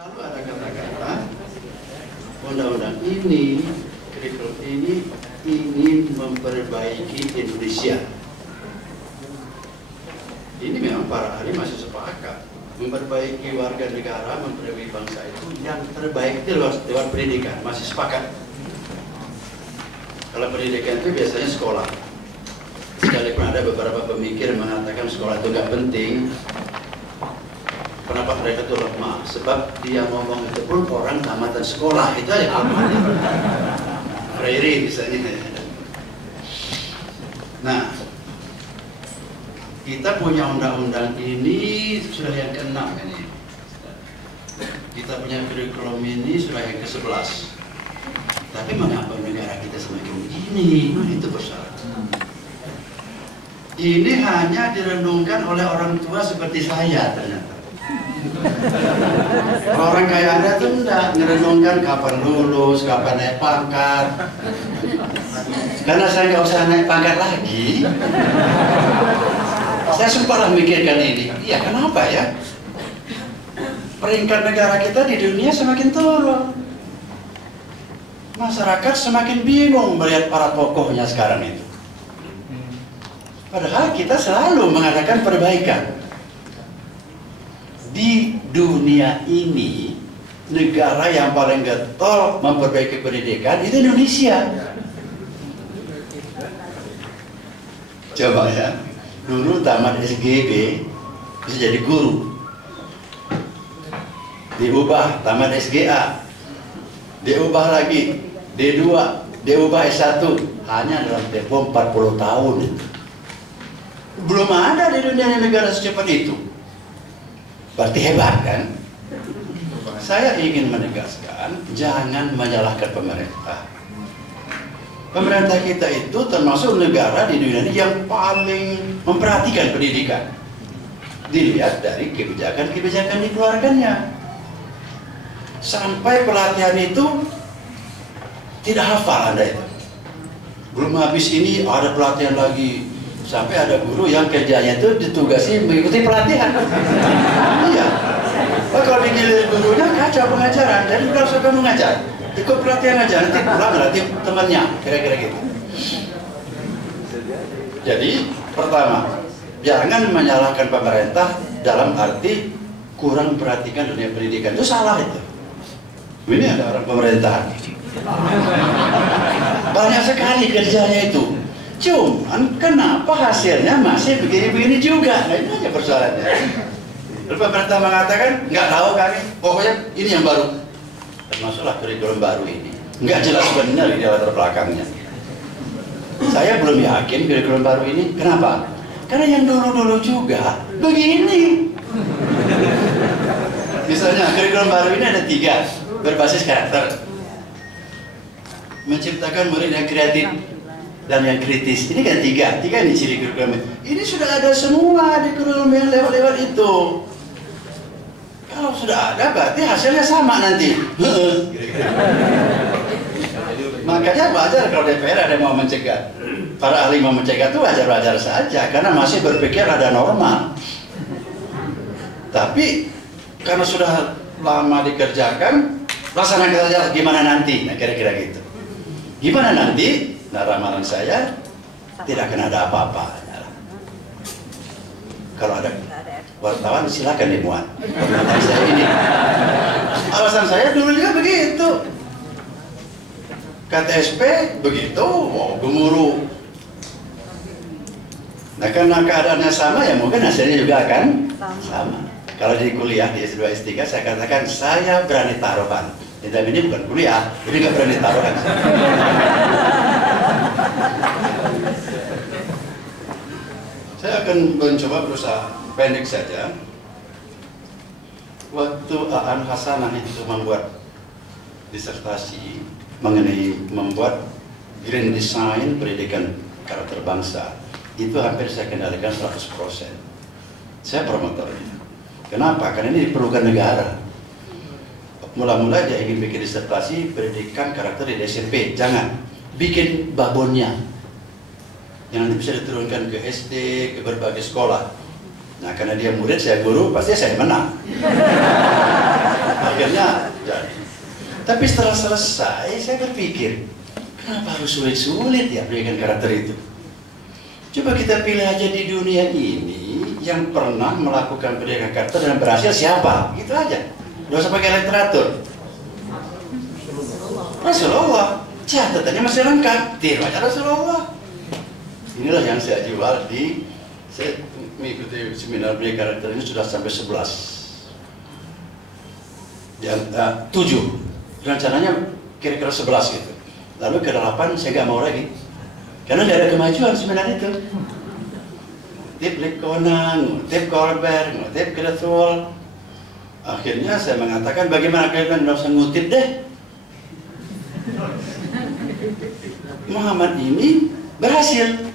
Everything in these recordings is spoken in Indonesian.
Lalu ada kata-kata undang-undang ini, kurikulum ini ingin memperbaiki Indonesia. Ini memang para ahli masih sepakat. Memperbaiki warga negara, memperbaiki bangsa itu yang terbaik itu lewat pendidikan, masih sepakat. Kalau pendidikan itu biasanya sekolah. Sekalipun ada beberapa pemikir yang mengatakan sekolah itu nggak penting. Kenapa mereka itu lemah? Sebab dia ngomong itu pun orang tamatan sekolah, itu aja kelemahannya. Freire misalnya. Nah, kita punya undang-undang ini sudah yang ke-6 ini. Kita punya kurikulum ini sudah yang ke-11. Tapi mengapa negara kita semakin begini? Itu persoalan. Ini hanya direnungkan oleh orang tua seperti saya ternyata. Orang kayak Anda tuh enggak merenungkan kapan lulus, kapan naik pangkat. Karena saya nggak usah naik pangkat lagi. Saya sempatlah mikirkan ini. Iya, kenapa ya? Peringkat negara kita di dunia semakin turun. Masyarakat semakin bingung melihat para tokohnya sekarang itu. Padahal kita selalu mengadakan perbaikan. Di dunia ini, negara yang paling getol memperbaiki pendidikan itu Indonesia. Coba ya, dulu tamat SGB bisa jadi guru. Diubah tamat SGA. Diubah lagi D2, diubah S1. Hanya dalam tempo 40 tahun. Belum ada di dunia negara secepat itu. Berarti hebat kan? Saya ingin menegaskan, jangan menyalahkan pemerintah. Pemerintah kita itu termasuk negara di dunia ini yang paling memperhatikan pendidikan. Dilihat dari kebijakan-kebijakan dikeluarkannya. Sampai pelatihan itu tidak hafal Anda itu. Belum habis ini ada pelatihan lagi. Sampai ada guru yang kerjanya itu ditugasi mengikuti pelatihan. Iya. Kalau digilir gurunya kacau pengajaran, jadi udah usah kamu ngajar. Ikut pelatihan aja, nanti pulang nanti temannya, kira-kira gitu. Jadi pertama, jangan menyalahkan pemerintah dalam arti kurang perhatikan dunia pendidikan, itu salah itu. Ini ada orang pemerintahan. Banyak sekali kerjanya itu. Cuman kenapa hasilnya masih begini-begini juga? Nah itu aja persoalannya. Lalu pemerintah mengatakan nggak tahu kami, pokoknya ini yang baru. Termasuklah kurikulum baru ini. Nggak jelas benar di latar belakangnya. Saya belum yakin kurikulum baru ini. Kenapa? Karena yang dulu-dulu juga begini. Misalnya kurikulum baru ini ada 3 berbasis karakter. Menciptakan murid yang kreatif dan yang kritis. Ini kan 3 nih ciri kurikulum. Ini sudah ada semua di kurikulum yang lewat-lewat itu. Kalau sudah ada berarti hasilnya sama nanti. Makanya wajar kalau DPR ada yang mau mencegah. Para ahli mau mencegah itu wajar-wajar saja karena masih berpikir ada norma. Tapi karena sudah lama dikerjakan, laksanakan saja gimana nanti. Nah kira-kira gitu. Gimana nanti? Nah ramalan saya tidak akan ada apa-apa. Kalau ada wartawan silakan dimuat. Saya ini. Alasan saya dulu juga begitu. KTSP begitu, mau gemuruh. Nah karena keadaannya sama ya mungkin hasilnya juga akan sama. Kalau di kuliah di S2 S3 saya katakan saya berani taruhan. Dan ini bukan kuliah, jadi nggak berani taruhan. Saya akan mencoba berusaha pendek saja. Waktu Aan Hasanah itu membuat disertasi mengenai membuat Grand Design pendidikan karakter bangsa, itu hampir saya kendalikan 100%. Saya promotornya. Kenapa? Karena ini diperlukan negara. Mula-mula dia ingin bikin disertasi pendidikan karakter di SMP. Jangan, bikin babonnya yang nanti bisa diturunkan ke SD, ke berbagai sekolah. Nah karena dia murid, saya guru, pasti saya menang. akhirnya jadi. Tapi setelah selesai, saya berpikir, kenapa harus sulit-sulit ya pendidikan karakter itu? Coba kita pilih aja di dunia ini yang pernah melakukan pendidikan karakter dan berhasil siapa? Gitu aja. Nggak usah pakai literatur. Rasulullah, catatannya masih lengkap. Tirwanya Rasulullah. Inilah yang saya jual saya mengikuti seminar pendidikan karakter ini sudah sampai 11. Yang 7. Rencananya kira-kira 11 gitu. Lalu ke 8 saya nggak mau lagi. Karena nggak ada kemajuan seminar itu. Tip Likonang, tip Kolberg, tip Kretul. Akhirnya saya mengatakan bagaimana kalian nggak usah ngutip deh. Muhammad ini berhasil.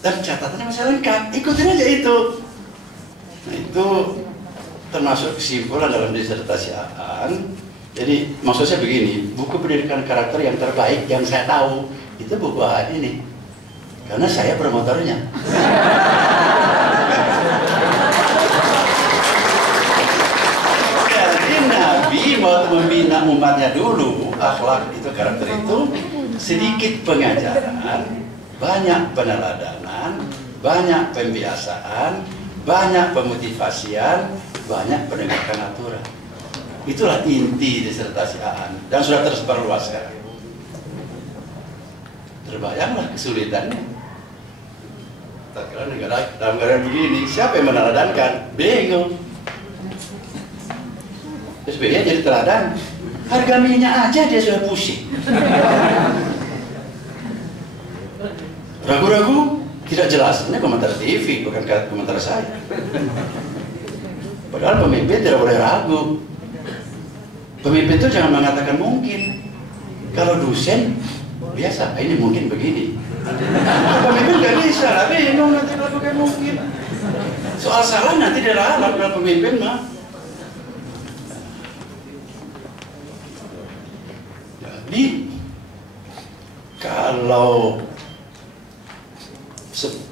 Dan catatannya masih lengkap. Ikutin aja itu. Nah itu termasuk kesimpulan dalam disertasi Aan. Jadi maksud saya begini, buku pendidikan karakter yang terbaik yang saya tahu itu buku Aan ini, karena saya promotornya. Jadi Nabi mau membina umatnya dulu, akhlak itu, karakter itu, sedikit pengajaran, banyak peneladanan, banyak pembiasaan, banyak pemotivasian, banyak penegakan aturan. Itulah inti disertasi Aan dan sudah tersebar luas sekarang. Terbayanglah kesulitannya. Tak kira negara dalam keadaan begini, siapa yang meneladankan? Bingung. SBY jadi teladan. Harga minyak aja dia sudah pusing. Ragu-ragu, tidak jelas. Ini komentar TV, bukan komentar saya. Padahal pemimpin tidak boleh ragu. Pemimpin itu jangan mengatakan mungkin. Kalau dosen biasa, ini mungkin begini. Pemimpin nggak bisa, tapi bingung nanti lakukan mungkin. Soal salah nanti diralat kalau pemimpin mah. Jadi kalau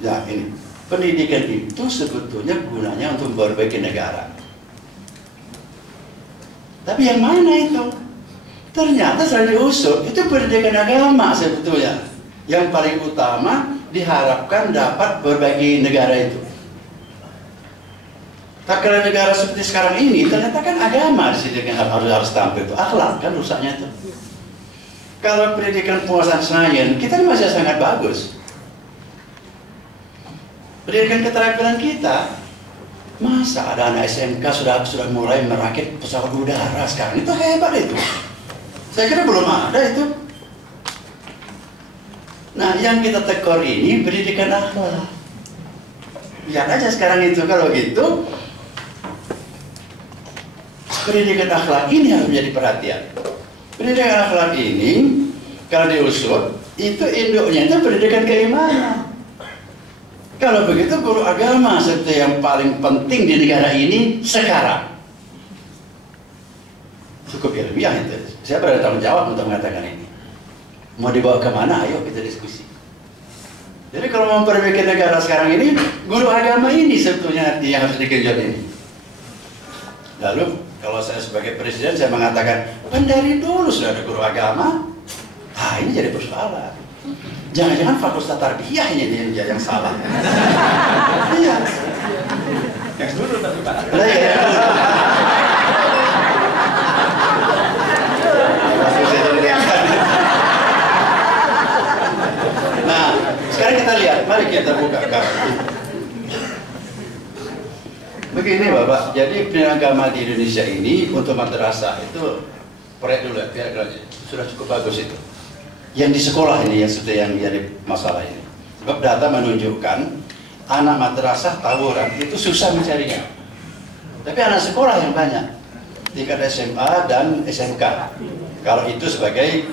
ya ini pendidikan itu sebetulnya gunanya untuk memperbaiki negara. Tapi yang mana itu? Ternyata setelah diusut, itu pendidikan agama sebetulnya. Yang paling utama diharapkan dapat berbagi negara itu. Tak kira negara seperti sekarang ini, ternyata kan agama di sini harus tampil itu. Akhlak kan rusaknya itu. Kalau pendidikan penguasaan sains, kita masih sangat bagus. Pendidikan keterampilan kita, masa ada anak SMK sudah mulai merakit pesawat udara sekarang? Itu hebat itu. Saya kira belum ada itu. Nah, yang kita tekor ini pendidikan akhlak. Lihat aja sekarang itu, kalau gitu pendidikan akhlak ini harus menjadi perhatian. Pendidikan akhlak ini kalau diusut, itu induknya itu pendidikan keimanan. Kalau begitu guru agama seperti yang paling penting di negara ini sekarang. Cukup ilmiah itu. Saya berada tanggung jawab untuk mengatakan ini. Mau dibawa kemana? Ayo kita diskusi. Jadi kalau mau memperbaiki negara sekarang ini, guru agama ini sebetulnya yang harus digenjot ini. Lalu kalau saya sebagai presiden saya mengatakan, kan dari dulu sudah ada guru agama. Ini jadi persoalan. Jangan-jangan fakultas tarbiyah ini yang salah. Iya. Yang dulu tapi Pak. Nah, sekarang kita lihat, mari kita buka kartu. Begini Bapak, jadi pendidikan agama di Indonesia ini untuk madrasah itu proyek dulu ya, sudah cukup bagus itu. Yang di sekolah ini yang jadi masalah ini. Sebab data menunjukkan anak madrasah tawuran itu susah mencarinya. Tapi anak sekolah yang banyak, tingkat SMA dan SMK. Kalau itu sebagai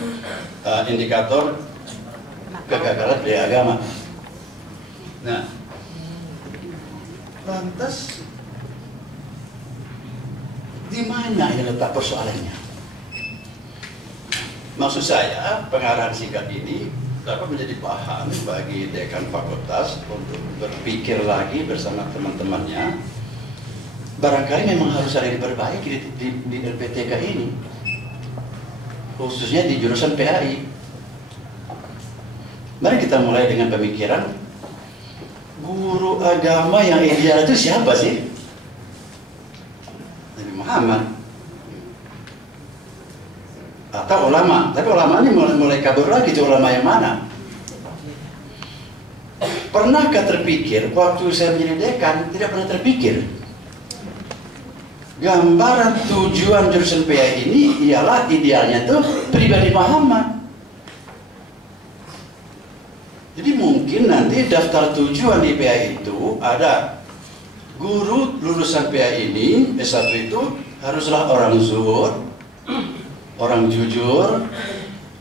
indikator kegagalan pendidikan agama. Nah, lantas di mana ini letak persoalannya? Maksud saya, pengarahan singkat ini dapat menjadi bahan bagi dekan fakultas untuk berpikir lagi bersama teman-temannya barangkali memang harus ada yang diperbaiki di LPTK ini, khususnya di jurusan PAI. Mari kita mulai dengan pemikiran, guru agama yang ideal itu siapa sih? Nabi Muhammad atau ulama? Tapi ulama ini mulai kabur lagi, itu ulama yang mana? Pernahkah terpikir, waktu saya menjadi dekan, tidak pernah terpikir gambaran tujuan jurusan PAI ini ialah idealnya tuh pribadi Muhammad. Jadi mungkin nanti daftar tujuan di PAI itu ada guru lulusan PAI ini S1 itu haruslah orang zuhud, orang jujur,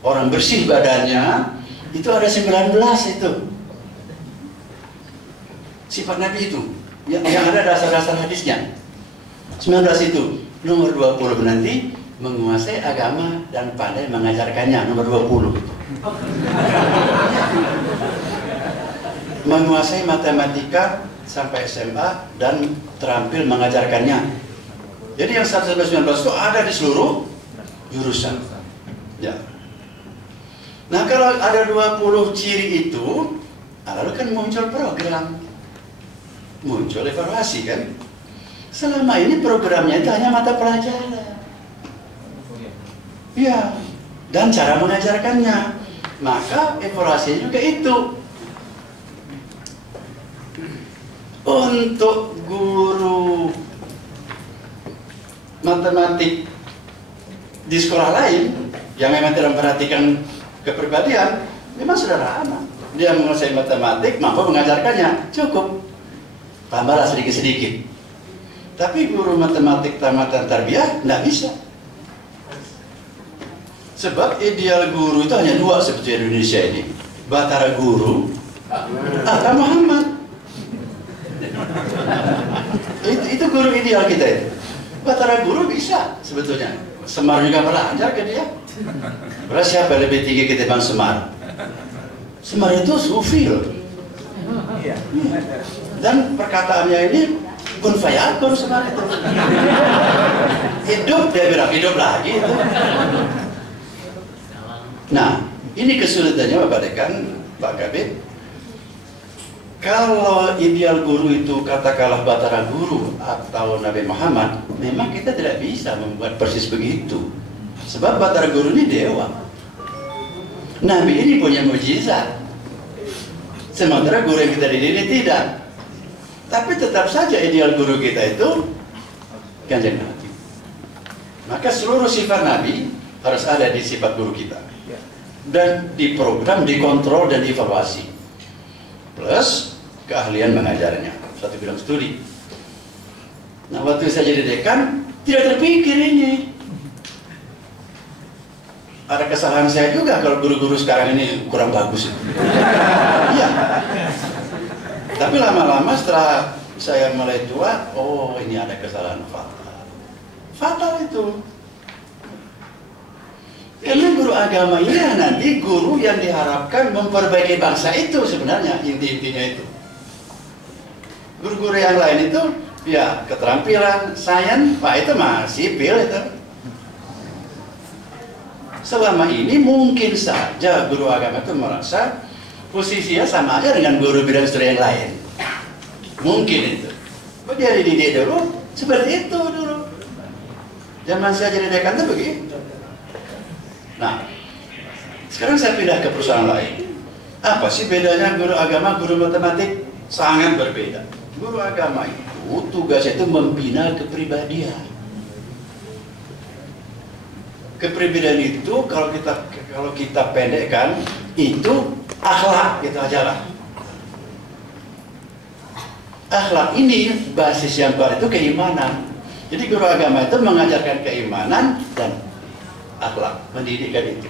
orang bersih badannya. Itu ada 19 itu sifat Nabi itu yang ada dasar-dasar hadisnya. 19 itu. Nomor 20 nanti menguasai agama dan pandai mengajarkannya. Nomor 20 itu. Menguasai matematika sampai SMA dan terampil mengajarkannya. Jadi yang 119 itu ada di seluruh jurusan. Ya. Nah, kalau ada 20 ciri itu, lalu kan muncul program, muncul evaluasi kan. Selama ini programnya itu hanya mata pelajaran. Ya, dan cara mengajarkannya. Maka evaluasinya juga itu. Untuk guru matematik di sekolah lain yang memang tidak memperhatikan kepribadian, memang sederhana. Dia menguasai matematik, mampu mengajarkannya, cukup. Tambahlah sedikit-sedikit. Tapi guru matematik tamatan tarbiyah tidak bisa. Sebab ideal guru itu hanya dua seperti di Indonesia ini. Batara Guru atau Muhammad. Itu guru ideal kita itu. Batara Guru bisa sebetulnya. Semar juga belajar ke dia. Berarti siapa lebih tinggi ketimbang Semar? Semar itu sufi loh. Dan perkataannya ini kun fayakun Semar itu. Hidup, dia bilang hidup lagi itu. Nah, ini kesulitannya Bapak Dekan, Pak Kabid. Kalau ideal guru itu katakanlah Batara Guru atau Nabi Muhammad, memang kita tidak bisa membuat persis begitu. Sebab Batara Guru ini dewa. Nabi ini punya mujizat. Sementara guru yang kita dididik tidak. Tapi tetap saja ideal guru kita itu Kanjeng Nabi. Maka seluruh sifat Nabi harus ada di sifat guru kita. Dan diprogram, dikontrol, dan dievaluasi. Plus keahlian mengajarnya, satu bidang studi. Nah, waktu saya jadi dekan, tidak terpikir ini. Ada kesalahan saya juga kalau guru-guru sekarang ini kurang bagus. Iya. Tapi lama-lama setelah saya mulai tua, oh ini ada kesalahan fatal. Fatal itu. Karena guru agama ini nanti guru yang diharapkan memperbaiki bangsa itu sebenarnya inti-intinya itu. Guru-guru yang lain itu ya keterampilan, sains, Pak itu masih sipil itu. Selama ini mungkin saja guru agama itu merasa posisinya sama aja dengan guru bidang studi yang lain. Mungkin itu. Dia dididik dulu seperti itu dulu. Zaman saya jadi dekan itu begitu. Nah, sekarang saya pindah ke perusahaan lain. Apa sih bedanya guru agama, guru matematik? Sangat berbeda. Guru agama itu tugasnya itu membina kepribadian. Kepribadian itu kalau kita pendekkan itu akhlak, gitu aja lah. Akhlak ini basis yang kuat itu keimanan. Jadi guru agama itu mengajarkan keimanan dan akhlak, pendidikan itu.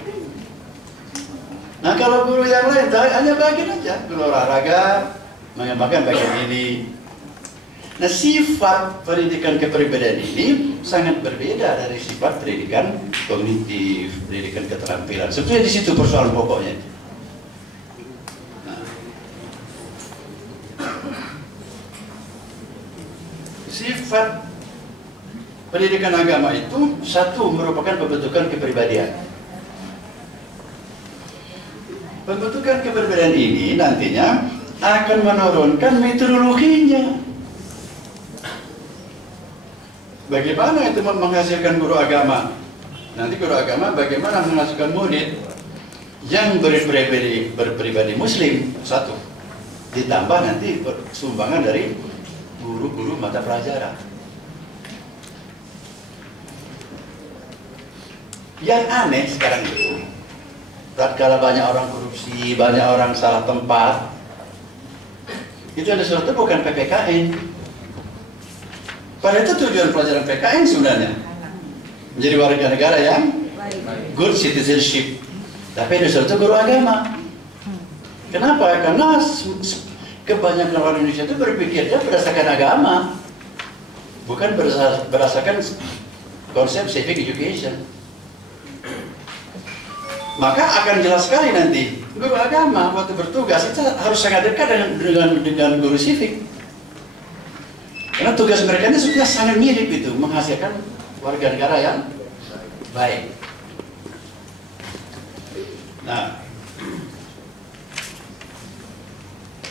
Nah, kalau guru yang lain hanya bagian aja, guru olahraga mengembangkan bagian ini. Nah, sifat pendidikan kepribadian ini sangat berbeda dari sifat pendidikan kognitif, pendidikan keterampilan. Sebetulnya di situ persoalan pokoknya. Nah, sifat Pendidikan agama itu satu merupakan pembentukan kepribadian. Pembentukan kepribadian ini nantinya akan menurunkan metodologinya. Bagaimana itu menghasilkan guru agama? Nanti guru agama bagaimana menghasilkan murid yang berpribadi muslim, satu. Ditambah nanti sumbangan dari guru-guru mata pelajaran. Yang aneh sekarang itu, tatkala banyak orang korupsi, banyak orang salah tempat, itu ada sesuatu bukan PPKN. Padahal itu tujuan pelajaran PKN sebenarnya, menjadi warga negara yang good citizenship. Tapi ada sesuatu guru agama. Kenapa? Karena kebanyakan orang Indonesia itu berpikirnya berdasarkan agama, bukan berdasarkan konsep civic education. Maka akan jelas sekali nanti guru agama waktu bertugas itu harus sangat dekat dengan guru civic, karena tugas mereka ini sudah sangat mirip, itu menghasilkan warga negara yang baik. Nah,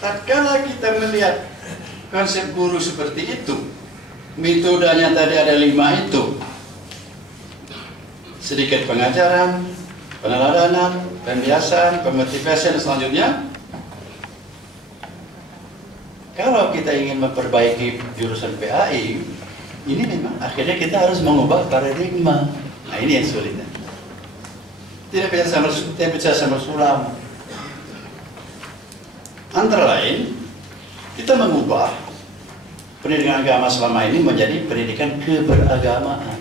tatkala kita melihat konsep guru seperti itu, metodenya tadi ada 5 itu: sedikit pengajaran, peneladanan, pembiasan, pemotivasi, dan selanjutnya. Kalau kita ingin memperbaiki jurusan PAI, ini memang akhirnya kita harus mengubah paradigma. Nah, ini yang sulitnya. Tidak bisa sama sulam. Antara lain, kita mengubah pendidikan agama selama ini menjadi pendidikan keberagamaan.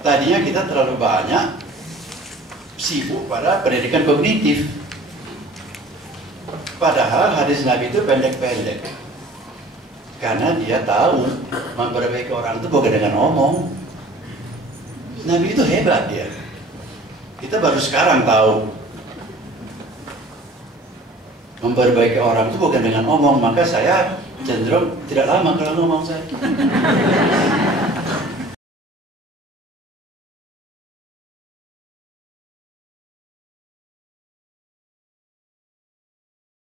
Tadinya kita terlalu banyak sibuk pada pendidikan kognitif. Padahal hadis Nabi itu pendek-pendek. Karena dia tahu memperbaiki orang itu bukan dengan omong. Nabi itu hebat dia. Kita baru sekarang tahu memperbaiki orang itu bukan dengan omong. Maka saya cenderung tidak lama kalau ngomong saya.